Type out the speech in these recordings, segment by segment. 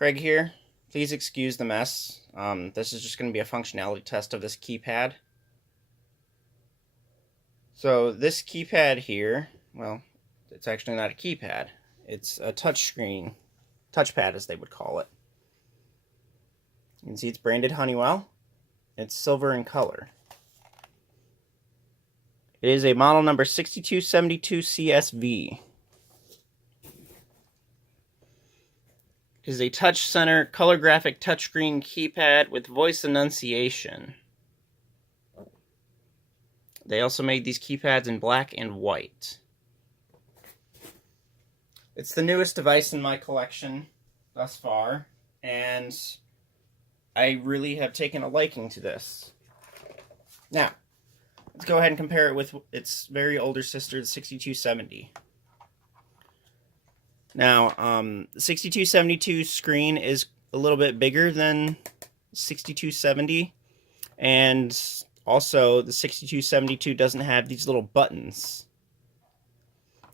Craig here. Please excuse the mess. This is just going to be a functionality test of this keypad. So this keypad here, well, it's actually not a keypad. It's a touchscreen, touchpad as they would call it. You can see it's branded Honeywell. It's silver in color. It is a model number 6272 CSV. It is a TouchCenter color graphic touchscreen keypad with voice enunciation. They also made these keypads in black and white. It's the newest device in my collection thus far, and I really have taken a liking to this. Now, let's go ahead and compare it with its very older sister, the 6270. Now, the 6272 screen is a little bit bigger than 6270, and also the 6272 doesn't have these little buttons,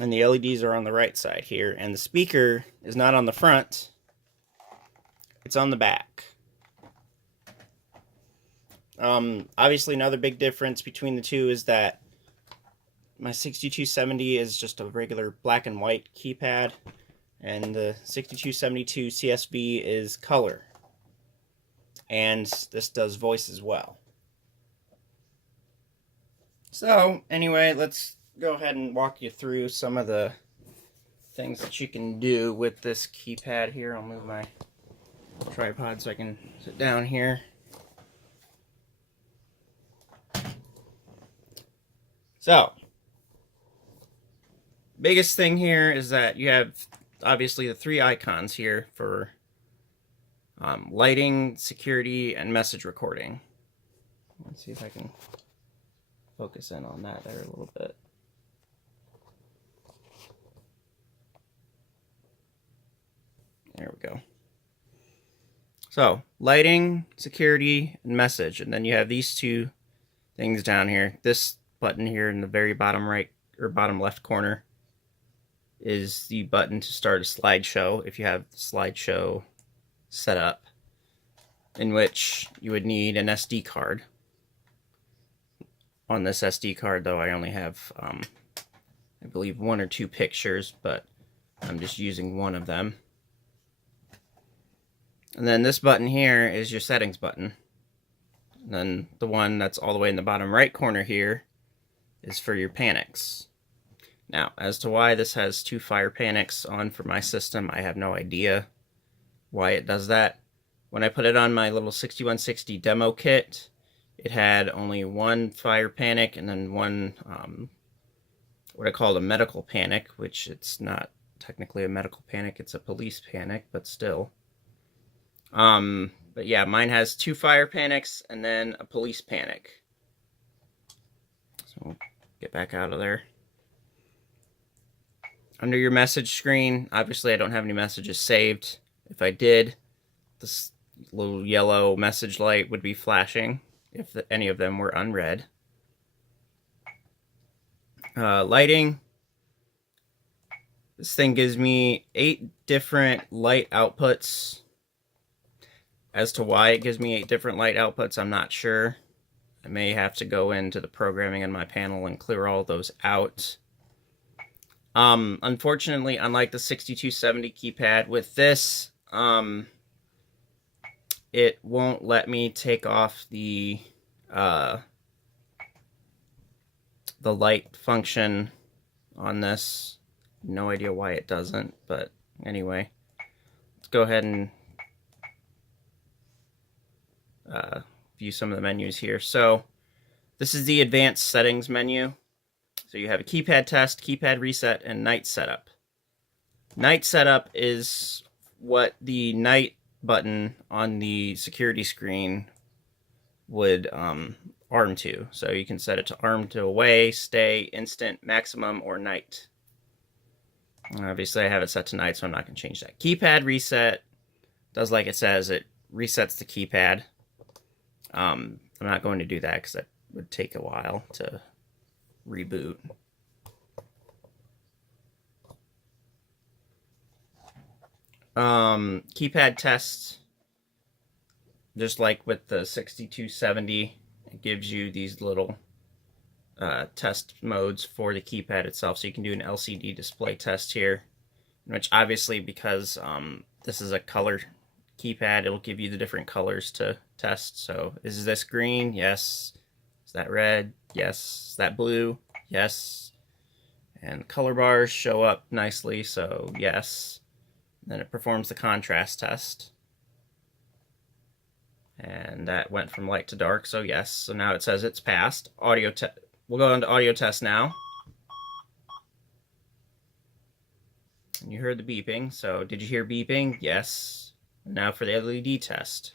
and the LEDs are on the right side here, and the speaker is not on the front, it's on the back. Obviously another big difference between the two is that my 6270 is just a regular black and white keypad, and the 6272 CSV is color. And this does voice as well. So, anyway, let's go ahead and walk you through some of the things that you can do with this keypad here. I'll move my tripod so I can sit down here. So, biggest thing here is that you have obviously the three icons here for lighting, security, and message recording. Let's see if I can focus in on that there a little bit. There we go. So, lighting, security, and message. And then you have these two things down here. This button here in the very bottom right or bottom left corner is the button to start a slideshow if you have the slideshow set up, in which you would need an SD card. On this SD card, though, I only have, I believe, 1 or 2 pictures, but I'm just using one of them. And then this button here is your settings button. And then the one that's all the way in the bottom right corner here is for your panics. Now, as to why this has 2 fire panics on for my system, I have no idea why it does that. When I put it on my little 6160 demo kit, it had only 1 fire panic and then one, what I call a medical panic, which it's not technically a medical panic, it's a police panic, but still. But yeah, mine has 2 fire panics and then a police panic. So we'll get back out of there. Under your message screen, obviously I don't have any messages saved. If I did, this little yellow message light would be flashing if any of them were unread. Lighting. This thing gives me 8 different light outputs. As to why it gives me 8 different light outputs, I'm not sure. I may have to go into the programming on my panel and clear all those out. Unfortunately, unlike the 6270 keypad, with this, it won't let me take off the light function on this. No idea why it doesn't, but anyway, let's go ahead and view some of the menus here. So this is the advanced settings menu. So you have a keypad test, keypad reset, and night setup. Night setup is what the night button on the security screen would arm to. So you can set it to arm to away, stay, instant, maximum, or night. Obviously I have it set to night, so I'm not going to change that. Keypad reset does like it says, it resets the keypad. I'm not going to do that because that would take a while to reboot. Keypad tests, just like with the 6270, it gives you these little test modes for the keypad itself. So you can do an LCD display test here, which obviously, because this is a color keypad, it'll give you the different colors to test. So is this green? Yes. Is that red? Yes. Is that blue? Yes. And the color bars show up nicely, so yes. Then it performs the contrast test. And that went from light to dark, so yes. So now it says it's passed. Audio test. We'll go into audio test now. And you heard the beeping, so did you hear beeping? Yes. Now for the LED test.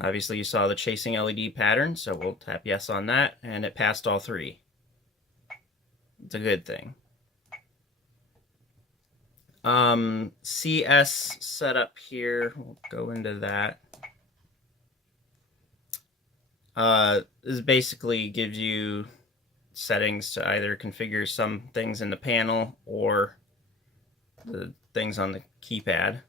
Obviously you saw the chasing LED pattern, so we'll tap yes on that, and it passed all three. It's a good thing. CS setup here, we'll go into that. This basically gives you settings to either configure some things in the panel or the things on the keypad.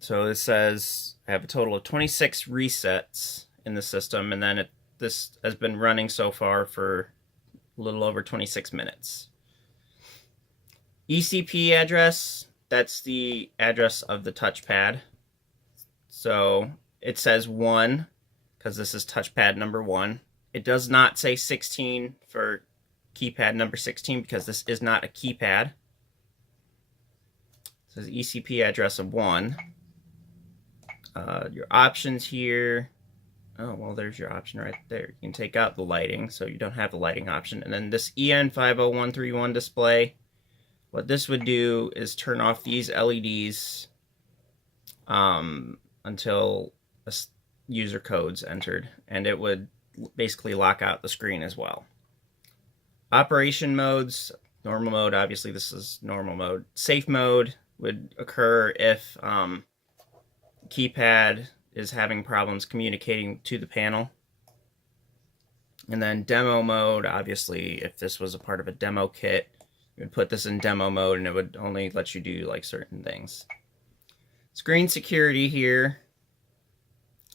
So it says I have a total of 26 resets in the system, and then this has been running so far for a little over 26 minutes. ECP address, that's the address of the touchpad. So it says 1, because this is touchpad number 1. It does not say 16 for keypad number 16, because this is not a keypad. It says ECP address of 1. Your options here. Oh, well, there's your option right there. You can take out the lighting, so you don't have the lighting option. And then this EN50131 display, what this would do is turn off these LEDs until a user code's entered, and it would basically lock out the screen as well. Operation modes, normal mode, obviously this is normal mode. Safe mode would occur if keypad is having problems communicating to the panel. And then demo mode, obviously if this was a part of a demo kit, you would put this in demo mode and it would only let you do like certain things. Screen security here,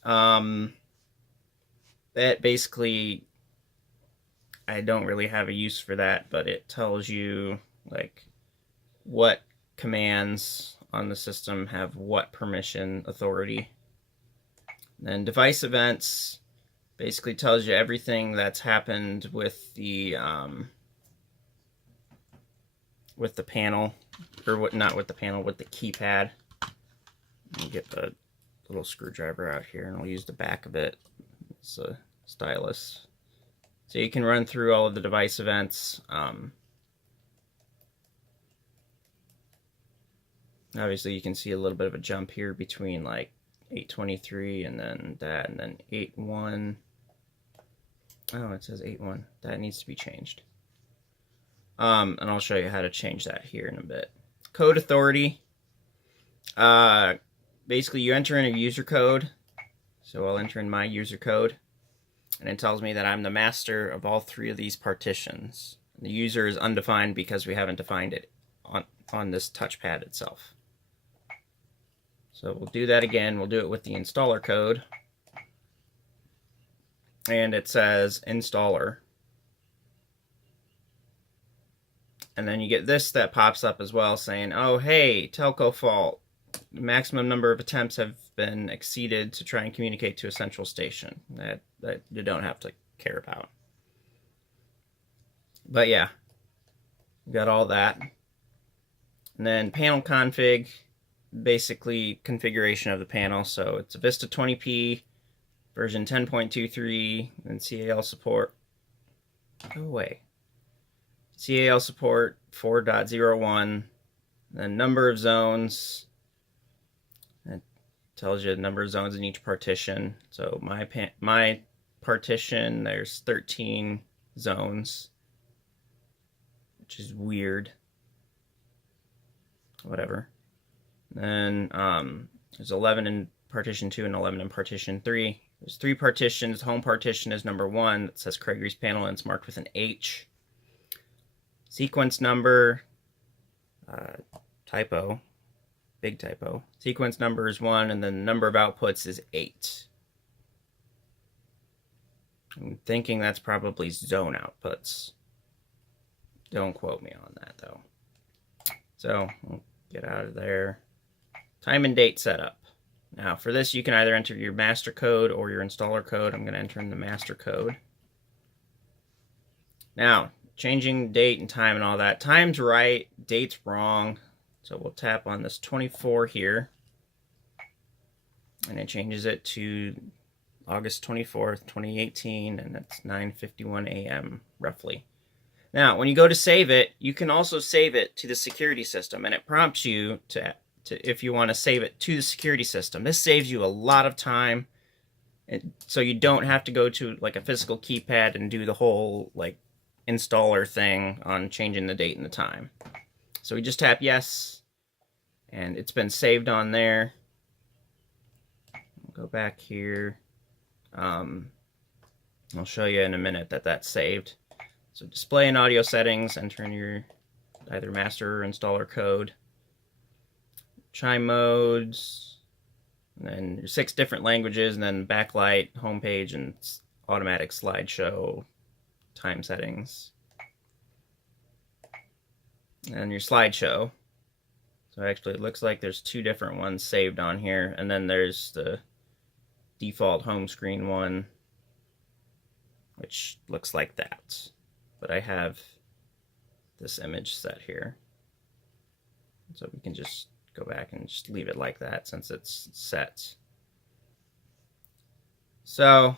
that basically, I don't really have a use for that, but it tells you like what commands on the system have what permission authority. Then device events basically tells you everything that's happened with the panel, or what, not with the panel, with the keypad. Let me get the little screwdriver out here, and I'll use the back of it as a stylus. So you can run through all of the device events. Obviously you can see a little bit of a jump here between like 823 and then that, and then 8.1. Oh, it says 8.1. That needs to be changed. And I'll show you how to change that here in a bit. Code authority. Basically you enter in a user code. So I'll enter in my user code, and it tells me that I'm the master of all three of these partitions. The user is undefined because we haven't defined it on this touchpad itself. So we'll do that again. We'll do it with the installer code. And it says installer. And then you get this that pops up as well saying, oh, hey, telco fault. The maximum number of attempts have been exceeded to try and communicate to a central station. That you don't have to care about. But yeah, we got all that. And then panel config, basically configuration of the panel. So it's a Vista 20p, version 10.23, and CAL support. Go away. CAL support 4.01, then number of zones. It tells you the number of zones in each partition. So my partition, there's 13 zones, which is weird. Whatever. Then there's 11 in partition 2 and 11 in partition 3. There's 3 partitions. Home partition is number 1. It says Craig Reese panel and it's marked with an H. Sequence number, typo, big typo. Sequence number is 1, and then the number of outputs is 8. I'm thinking that's probably zone outputs. Don't quote me on that, though. So, we'll get out of there. Time and date setup. Now, for this, you can either enter your master code or your installer code. I'm going to enter in the master code. Now, changing date and time and all that. Time's right, date's wrong. So we'll tap on this 24 here. And it changes it to August 24th, 2018, and that's 9:51 a.m. roughly. Now, when you go to save it, you can also save it to the security system, and it prompts you to if you want to save it to the security system. This saves you a lot of time, so you don't have to go to like a physical keypad and do the whole like installer thing on changing the date and the time. So we just tap yes, and it's been saved on there. I'll go back here. I'll show you in a minute that that's saved. So display and audio settings, enter in your either master or installer code. Chime modes, and then your 6 different languages, and then backlight, homepage, and automatic slideshow, time settings. And your slideshow. So actually it looks like there's 2 different ones saved on here, and then there's the default home screen one, which looks like that. But I have this image set here. So we can just go back and just leave it like that since it's set. So,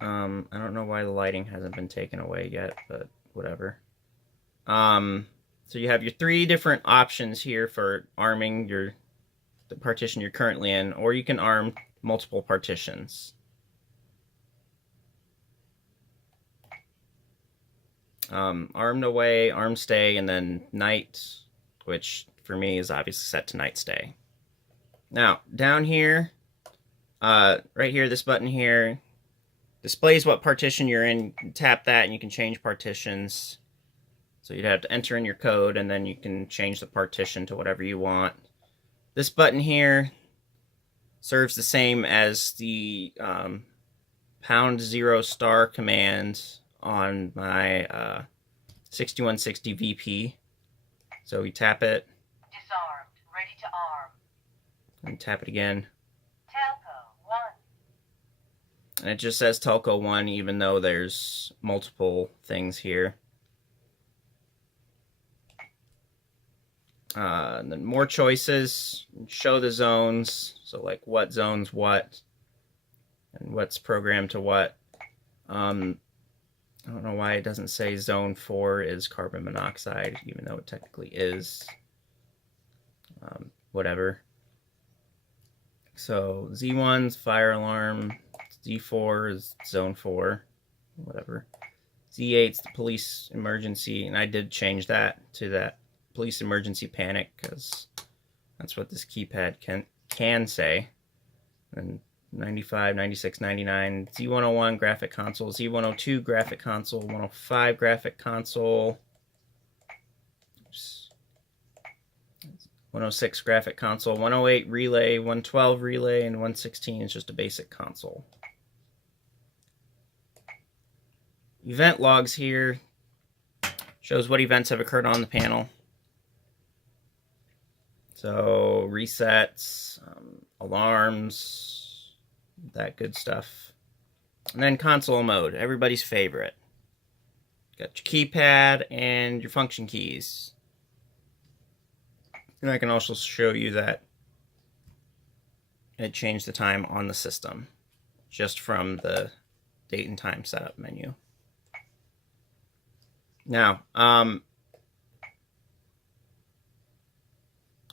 I don't know why the lighting hasn't been taken away yet, but whatever. So you have your 3 different options here for arming the partition you're currently in, or you can arm multiple partitions. Armed away, arm stay, and then night, which for me is obviously set to night stay. Now, down here, right here, this button here displays what partition you're in. You tap that and you can change partitions. So you'd have to enter in your code, and then you can change the partition to whatever you want. This button here serves the same as the #0* command on my 6160 VP. So we tap it. Disarmed, ready to arm. And tap it again. Telco 1. And it just says Telco 1, even though there's multiple things here. And then more choices. Show the zones. So like what zones what, and what's programmed to what. I don't know why it doesn't say zone 4 is carbon monoxide, even though it technically is. Whatever. So Z1's fire alarm, Z4 is zone 4, whatever. Z8's the police emergency, and I did change that to that police emergency panic because that's what this keypad can say. And 95, 96, 99, Z101 graphic console, Z102 graphic console, 105 graphic console, 106 graphic console, 108 relay, 112 relay, and 116 is just a basic console. Event logs here shows what events have occurred on the panel. So resets, alarms, that good stuff. And then console mode, everybody's favorite. Got your keypad and your function keys. And I can also show you that it changed the time on the system just from the date and time setup menu. Now, I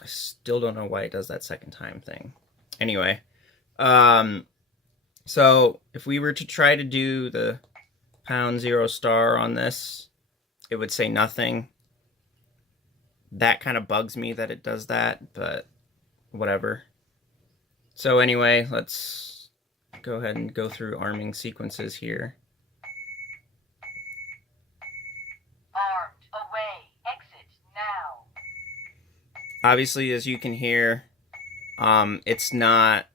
still don't know why it does that second time thing. Anyway, so if we were to try to do the #0* on this, it would say nothing. That kind of bugs me that it does that, but whatever. So anyway, let's go ahead and go through arming sequences here. Armed, Obviously, as you can hear, it's not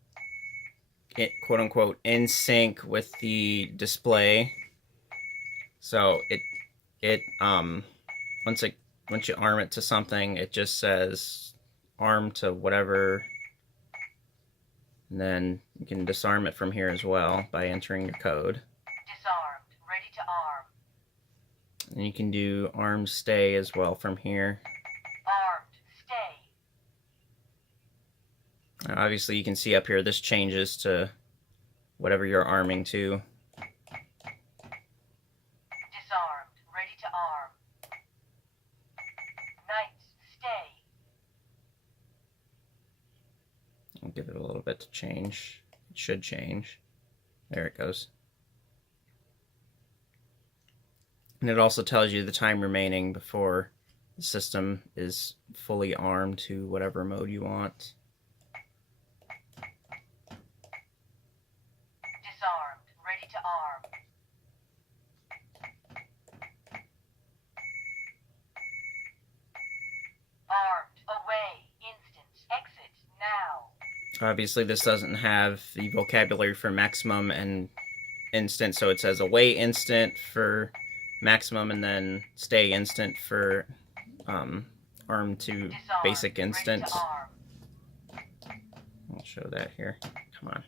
quote unquote in sync with the display. So once you arm it to something, it just says arm to whatever, and then you can disarm it from here as well by entering your code. Disarmed. Ready to arm. And you can do arm stay as well from here. Armed. Stay. Obviously, you can see up here this changes to whatever you're arming to. Disarmed. Ready to arm. Knights. Stay. I'll give it a little bit to change. It should change. There it goes. And it also tells you the time remaining before the system is fully armed to whatever mode you want. Disarmed. Ready to arm. Armed. Away. Instant. Exit. Now. Obviously, this doesn't have the vocabulary for maximum and instant, so it says away instant for maximum and then stay instant for arm to Disarmed. basic instant. Ready to arm. I'll show that here. Come on.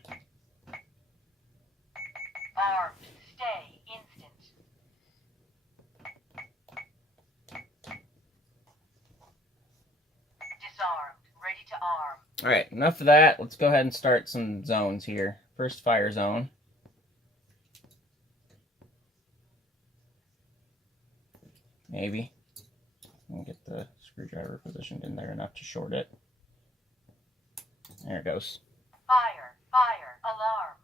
Armed. Stay. Instant. Disarmed. Ready to arm. Alright, enough of that. Let's go ahead and start some zones here. First fire zone. Maybe. I'll get the screwdriver positioned in there enough to short it. There it goes. Fire. Fire. Alarm.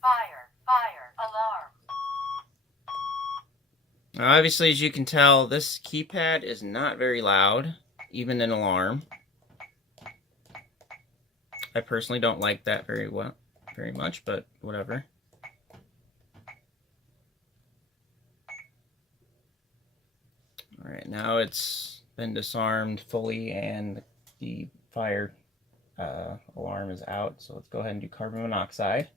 Fire. Fire. Alarm. Now, obviously, as you can tell, this keypad is not very loud, even in alarm. I personally don't like that very much, but whatever. Alright, now it's been disarmed fully and the fire alarm is out, so let's go ahead and do carbon monoxide.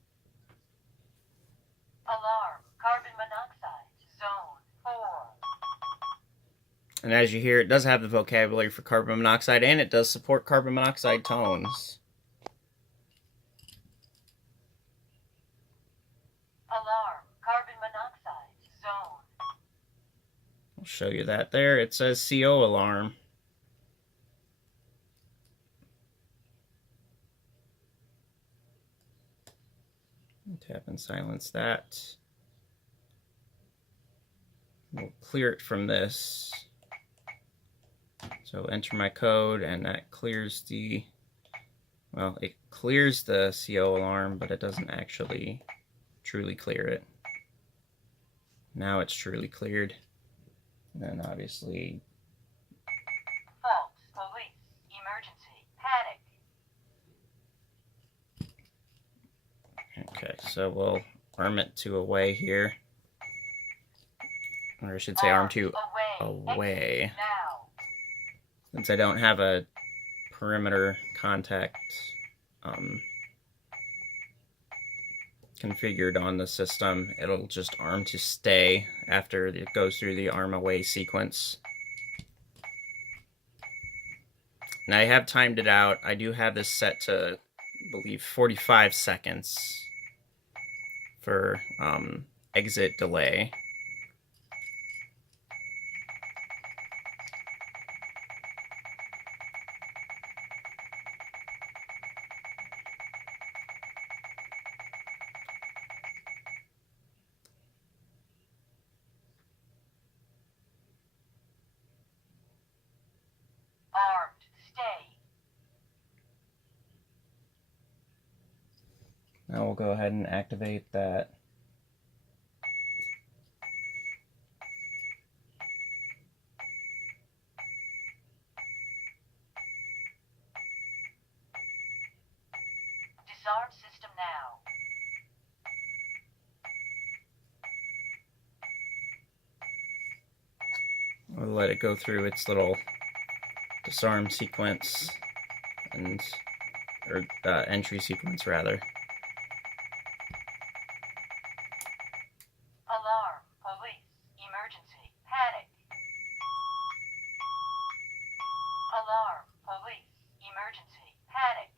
Alarm. Carbon monoxide. Zone 4. And as you hear, it does have the vocabulary for carbon monoxide, and it does support carbon monoxide tones. Alarm. Carbon monoxide. Zone. I'll show you that there. It says CO alarm. Tap and silence that. We'll clear it from this. So enter my code, and that clears the, well, it clears the CO alarm, but it doesn't actually truly clear it. Now it's truly cleared. And then obviously, Fault. Police. Emergency. Panic. okay, so we'll arm it to away here. Or I should say arm to away. Exit now. Since I don't have a perimeter contact configured on the system, it'll just arm to stay after it goes through the arm away sequence. Now I have timed it out. I do have this set to, I believe, 45 seconds for exit delay. Armed. Stay. Now we'll go ahead and activate that. Disarm system now. We'll let it go through its little disarm sequence or entry sequence rather. Alarm. Police. Emergency. Panic. Alarm. Police. Emergency. Panic.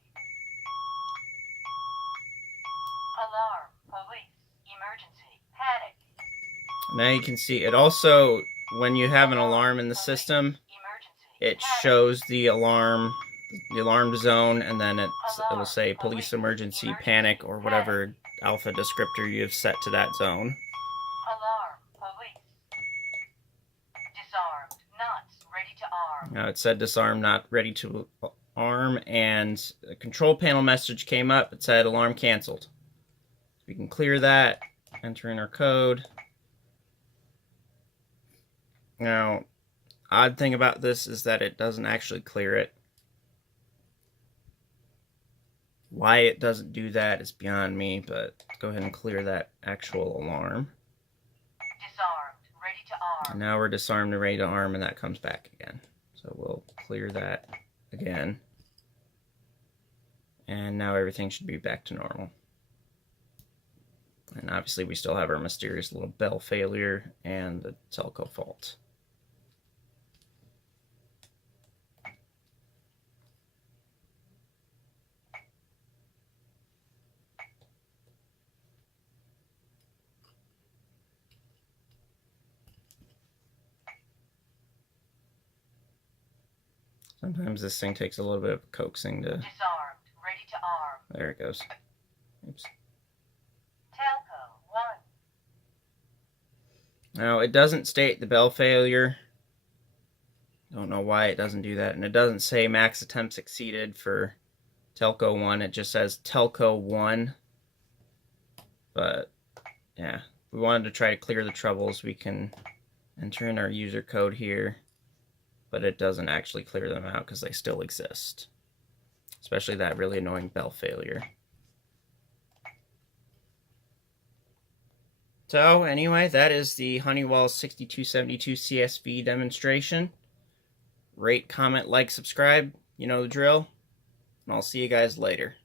Alarm. Police. Emergency. Panic. Now you can see it also, when you have an alarm in the system, it shows the alarm zone, and then it'll say police emergency, panic, or whatever alpha descriptor you have set to that zone. Alarm. Police. Disarmed. Not ready to arm. Now it said disarm, not ready to arm, and a control panel message came up. It said alarm canceled. We can clear that, enter in our code. Now, odd thing about this is that it doesn't actually clear it. Why it doesn't do that is beyond me, but let's go ahead and clear that actual alarm. Disarmed. Ready to arm. And now we're disarmed and ready to arm, and that comes back again. So we'll clear that again. And now everything should be back to normal. And obviously we still have our mysterious little bell failure and the telco fault. Sometimes this thing takes a little bit of coaxing to... Disarmed. Ready to arm. There it goes. Oops. Telco 1. Now, it doesn't state the bell failure. Don't know why it doesn't do that. And it doesn't say max attempts exceeded for Telco 1. It just says Telco 1. But, yeah. If we wanted to try to clear the troubles, we can enter in our user code here. But it doesn't actually clear them out because they still exist. Especially that really annoying bell failure. So anyway, that is the Honeywell 6272 CSV demonstration. Rate, comment, like, subscribe. You know the drill. And I'll see you guys later.